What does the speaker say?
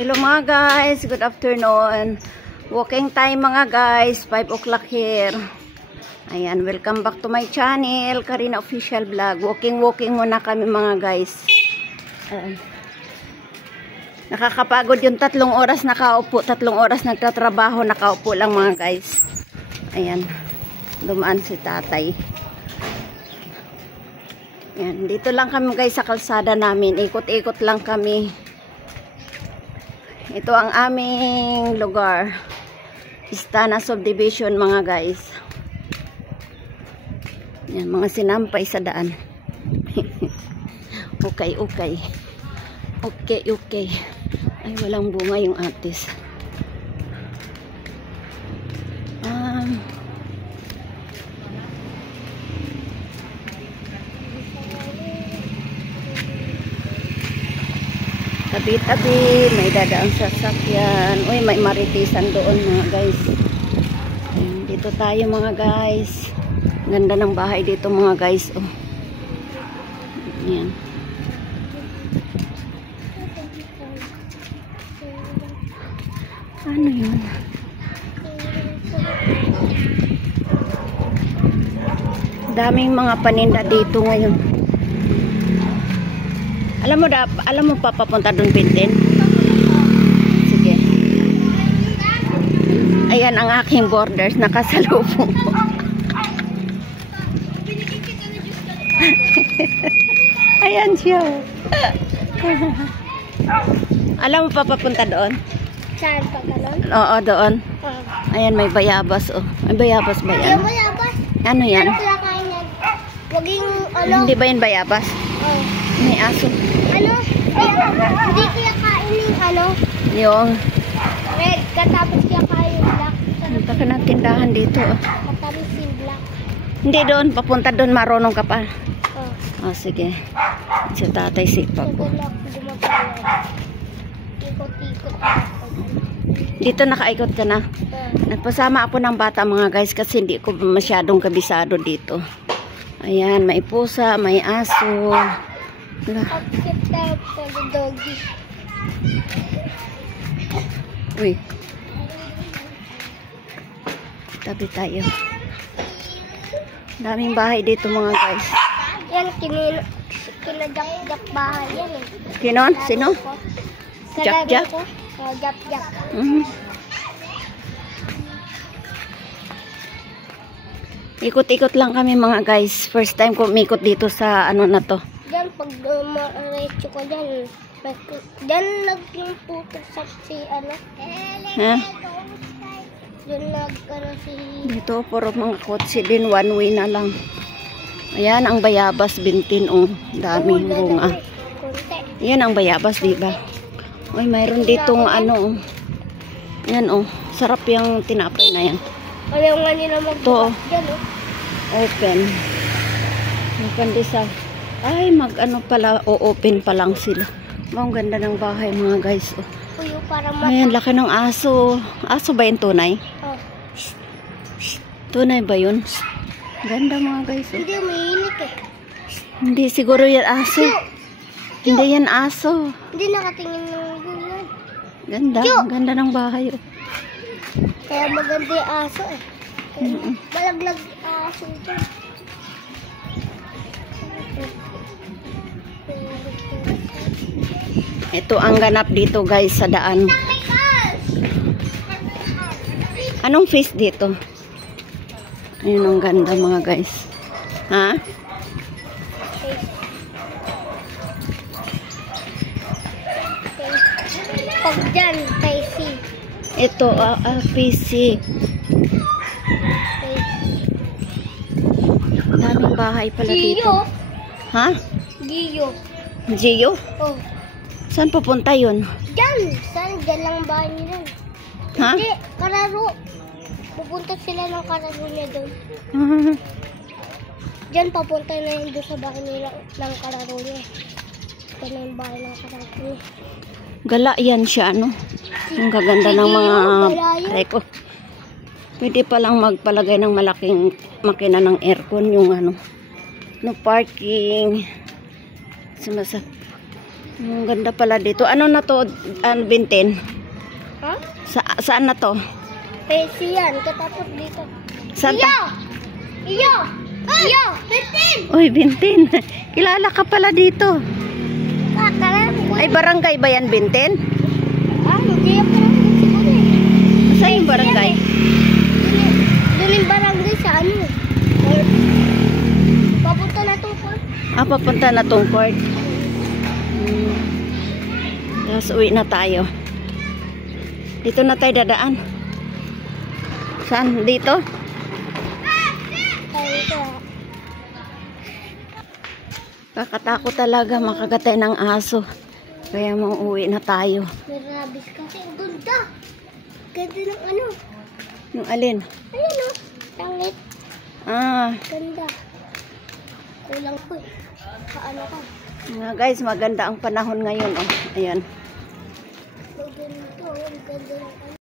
Hello mga guys, good afternoon. Walking time mga guys, 5 o'clock here. Ayan, welcome back to my channel, Karina Official Vlog. Walking muna kami mga guys. Nakakapagod yung 3 oras nakaupo, 3 oras nagtatrabaho, nakaupo lang mga guys. Ayan, dumaan si tatay. Ayan, dito lang kami guys sa kalsada namin, ikot-ikot lang kami. Ito ang aming lugar. Istana Subdivision mga guys. Yan, mga sinampay sa daan. Okay. Ay, walang bunga yung atis. Tabi-tabi, may dadaang sasakyan. Uy, may maritisan doon mga guys. Ayan, dito tayo mga guys. Ganda ng bahay dito mga guys. Oh. Ayan. Ano yun? Daming mga paninda dito ngayon. Alam mo pa papunta doon Bintin? Sige. Ayan ang aking borders, nakasalubong ko. Ayan siya. Alam mo pa papunta doon? Saan pa doon? Oo, doon. Ayan, may bayabas. Oh. May bayabas ba yan? Yung bayabas? Ano yan? Ano kaya kain yan? Waging ano? Hindi ba yan bayabas? Oh. May aso. Ano? Hindi kaya kain yung ano? Yung Red. Katapos kaya kain yung black. punta ka ng tindahan dito. Oh. Katapos yung black. Hindi doon, papunta doon, marunong ka pa. Oh. Oh, sige. Si tatay sipag ko. Siguro gumagawa. Ikot-ikot. Dito nakaikot ka na. Nagpasama ako ng bata mga guys kasi hindi ko masyadong kabisado dito. Ayan, may pusa, may aso. Upset tayo for the doggy. Uy. Tabi tayo. Daming bahay dito mga guys. Yan, kinajak-jak bahay yan eh. Kinon? Sino? Jak-jak? Jak-jak. Ikot-ikot lang kami mga guys. First time ko umikot dito sa ano na to. Diyan, pag ma-recho ko dyan, dyan naging puto sa si ano. Ha? Dyan nagkaroon si... Dito puro mga kotse din. One way na lang. Ayan ang bayabas Bintin. Oh, daming bunga. Yan ang bayabas, diba? Uy, mayroon ditong ano. Yan oh. Sarap yung tinapay na yan. Ayaw nga nila magbukas dyan oh. Open. May pandesal. Ay, mag-ano pala, o-open pa lang sila. Ang ganda ng bahay mga guys. Oh. Uyo, para Ayan, laki ng aso. Aso ba yung tunay? Oh. Tunay ba yun? Ganda mga guys. Oh. Hindi, umiinit eh. Hindi, siguro yan aso. Hindi yan aso. Hindi nakatingin ng gulay. Ganda, ganda ng bahay. Oh. Kaya maganda yung aso eh. Malaglag aso ito. Ito ang ganap dito guys sa daan. Anong fish dito? Ayun ang ganda mga guys. Ha? Pag dyan, PC. Ito, PC. Daming bahay pala dito. Gio. Ha? Gio. Gio? Oh. Saan pupunta yun? Dyan. Saan? Dyan lang bahay nila. Ha? Hindi, Kararo. Pupunta sila ng Kararo niya doon. Dyan papunta na yun doon sa bahay nila ng Kararo niya. Ito na yung bahay ng Kararo niya. Gala yan siya, ano? Ang gaganda ng mga reko. Pwede palang magpalagay ng malaking makina ng aircon yung ano. No parking. Ang ganda pala dito. Ano na to, Bintin? Ha? Saan na to? Pesi yan. Katapos dito. Saan Iyo! ta- Iyo! Iyo! Bintin! Uy, Bintin. Kilala ka pala dito. Kakalam ko. Ay, barangay ba yan, Bintin? Hindi yung barangay siguro eh. Saan yung barangay? Doon yung barangay sa ano. Papunta na itong court. Papunta na tong court. Tapos uwi na tayo. Dito na tayo dadaan. Saan? Dito? Kakatakot talaga makagatay ng aso. Kaya mauwi na tayo. May rabies kasi. Ang ganda. Ganda ng ano. Yung alin? Ayan o. Tangit. Ganda. Kulang ko eh. Paano ka? Mga guys, maganda ang panahon ngayon. Oh. Ayan. Maganda. Ang ganda ng ano.